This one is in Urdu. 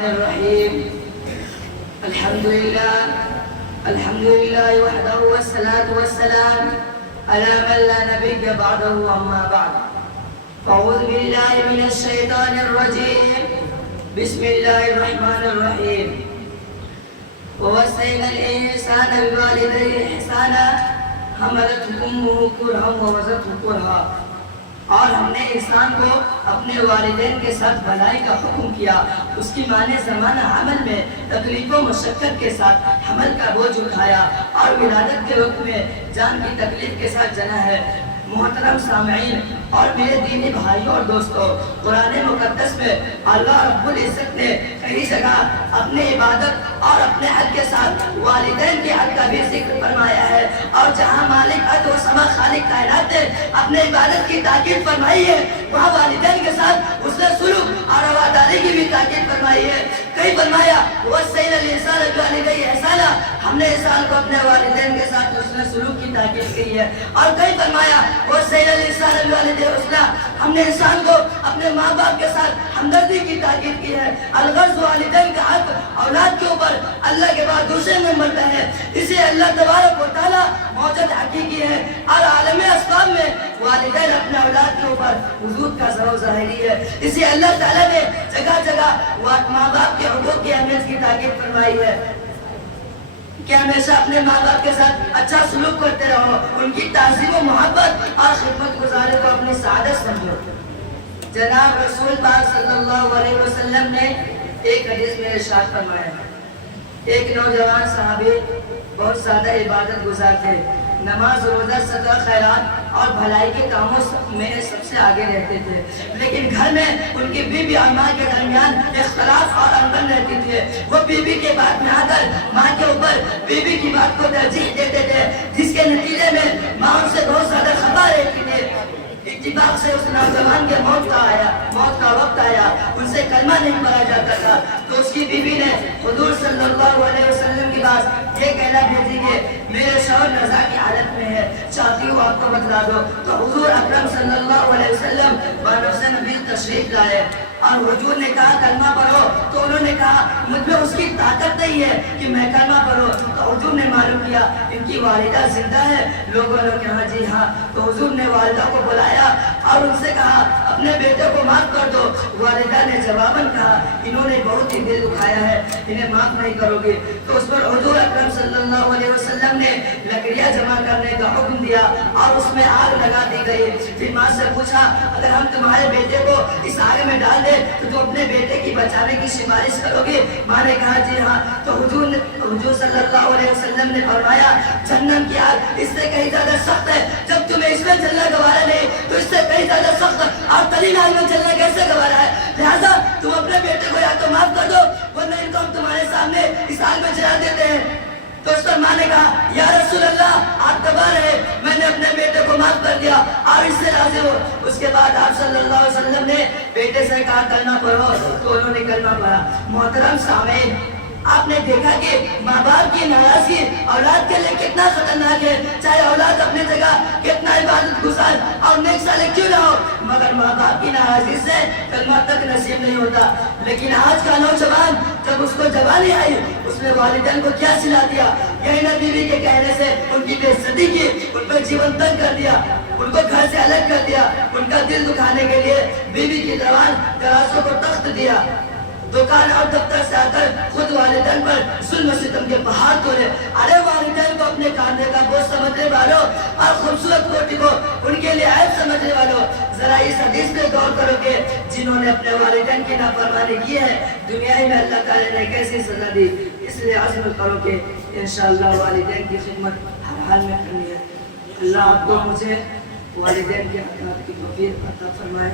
الرحيم. الحمد لله وحده والصلاة والسلام على من لا نبي بعده. أما بعد فأعوذ بالله من الشيطان الرجيم. بسم الله الرحمن الرحيم. ووصينا الإنسان بوالديه إحسانا حملته أمه كرها ووضعته كرها. اور ہم نے انسان کو اپنے والدین کے ساتھ بھلائی کا حکم کیا. اس کی ماں نے زمانہ حمل میں تکلیف و مشقت کے ساتھ حمل کا بوجھ اٹھایا اور ولادت کے وقت میں جان کی تکلیف کے ساتھ جنا ہے. محترم سامعین اور میرے دینی بھائیوں اور دوستوں، قرآن مقدس میں اللہ رب العزت نے کئی جگہ اپنی عبادت اور اپنے حق کے ساتھ والدین کے حق کا بھی ذکر فرمایا ہے. اور جہاں مالک ارض و سما خالق کائنات نے اپنے عبادت کی تاکید فرمائی ہے، وہاں والدین کے ساتھ اس نے سلوک اور رواداری کی بھی تاکید فرمائی ہے. کئی فرمایا وَوَصَّيْنَا الْإِنسَانَ بِوَالِدَيْهِ إِحْسَانًا، ہم نے انسان کو اپنے والدین کے ساتھ اس نے سلوک کی تاکید کی ہے. اور کئی فرمایا وَوَصَّيْنَا الْإِنسَانَ بِوَالِدَيْهِ حُسْنًا، ہم نے انسان کو اپنے ماں باپ کے ساتھ ہمدردی کی تاکید کی ہے. الغرض والدین کا حق اولاد کے اوپر اللہ کے بعد دوسرے نمبر پہ ہے. اسے اللہ تبارک و تعالیٰ موجود حقیقی ہے اور عالم اسباب میں والدین اپنے اولاد کے اوپر وجود کا ضرور ظاہری ہے. اسے اللہ تعالیٰ نے جگہ جگہ ماں باپ کے حقوق کی اہمیت کی تاکید فرمائی ہے کہ ہمیشہ اپنے ماں باپ کے ساتھ اچھا سلوک کرتے رہو، ان کی تعظیم و محبت اور خدمت گزاری کو اپنی سعادت سمجھو. جناب رسول پاک صلی اللہ علیہ وسلم نے ایک حدیث میں ارشاد فرمایا، ایک نوجوان صحابی بہت زیادہ عبادت گزار تھے، نماز روزہ صدقہ خیرات اور بھلائی کے کاموں میں سب سے آگے رہتے تھے. لیکن گھر میں ان کی بیوی اور ماں کے درمیان اختلاف اور انبن رہتی تھی. وہ بیوی کے بات میں آ کر ماں کے اوپر بیوی کی بات کو ترجیح دیتے تھے، جس کے نتیجے میں ماں ان سے بہت زیادہ خفا رہتی تھی. اتفاق سے اس نوجوان کے موت کا وقت آیا، ان سے کلمہ نہیں پڑھا جاتا تھا. تو اس کی بیوی نے حضور صلی اللہ علیہ وسلم کے پاس یہ کہنا بھیجی کہ میرے شوہر نزا کی حالت میں ہے، چاہتی ہوں آپ کو بتلا دو. تو حضور اکرم صلی اللہ علیہ وسلم بانوس نبی تشریف لائے اور حضور نے کہا کلمہ پڑھو. تو انہوں نے کہا مجھ میں اس کی طاقت نہیں ہے کہ میں کلمہ پڑھوں. تو حضور نے معلوم کیا ان کی والدہ زندہ ہے. لوگوں نے کہا جی ہاں. تو حضور نے والدہ کو بلایا اور ان سے کہا اپنے بیٹے کو معاف کر دو. والدہ نے جواباً کہا انہوں نے بہت ہی دل دکھایا ہے، انہیں معاف نہیں کرو گے. تو اس پر حضور اکرم صلی اللہ علیہ وسلم نے لکڑیاں جمع کرنے کا حکم دیا اور اس میں آگ لگا دی گئی. پھر ماں سے پوچھا اگر ہم تمہارے بیٹے کو اس آگ میں ڈال دیں تو تم اپنے بیٹے کی بچانے کی سفارش کرو گے؟ ماں نے کہا جی ہاں. تو حضور صلی اللہ علیہ وسلم نے فرمایا جہنم کی آگ اس سے کہیں زیادہ سخت ہے. جب تمہیں اس میں جلنا گوارا نہیں تو اس سے کہیں زیادہ سخت اور تلین آگ میں جلنا کیسے گوارا ہے؟ لہذا تم اپنے بیٹے کو یا تو معاف کر دو ورنہ ان کو ہم تمہارے سامنے اس آگ میں جلا دیتے ہیں. تو اس پر ماں نے کہا یا رسول اللہ آپ تباہ رہے، میں نے اپنے بیٹے کو معاف کر دیا اور اس سے راضی ہو. اس کے بعد آپ صلی اللہ علیہ وسلم نے بیٹے سے کہا کلمہ پڑھو. تو انہوں نے کلمہ پڑھا. محترم سامعین، آپ نے دیکھا کہ ماں باپ کی ناراضگی اولاد کے لیے کتنا خطرناک ہے. چاہے اولاد اپنی جگہ کتنا عبادت گزار اور نیک صالح کیوں نہ ہو، مگر ماں باپ کی ناراضگی سے کلمہ تک نصیب نہیں ہوتا. لیکن آج کا نوجوان جب اس کو جوانی آئی اس نے والدین کو کیا سلا دیا؟ کہیں نہ بیوی کے کہنے سے ان کی بے عزتی کی، ان پر جیون تنگ کر دیا، ان کو گھر سے الگ کر دیا. ان کا دل دکھانے کے لیے بیوی کی زبان درازوں کو تخت دیا. دکان اور دفتر سے آ کر خود والدین پر ظلم و ستم کے پہاڑ توڑے. ارے والدین کو اپنے کاندھے کا بوجھ سمجھنے والوں اور خوبصورت کوٹی کو ان کے لیے عیب سمجھنے والوں، ذرا اس حدیث پہ غور کرو کہ جنہوں نے اپنے والدین کی نافرمانی کی ہے دنیا ہی میں اللہ تعالیٰ نے کیسی سزا دی. اس لیے عزم کرو کہ انشاءاللہ والدین کی خدمت ہر حال میں کرنی ہے. اللہ آپ کو مجھے والدین کے حقوق کی توفیق عطا فرمائے.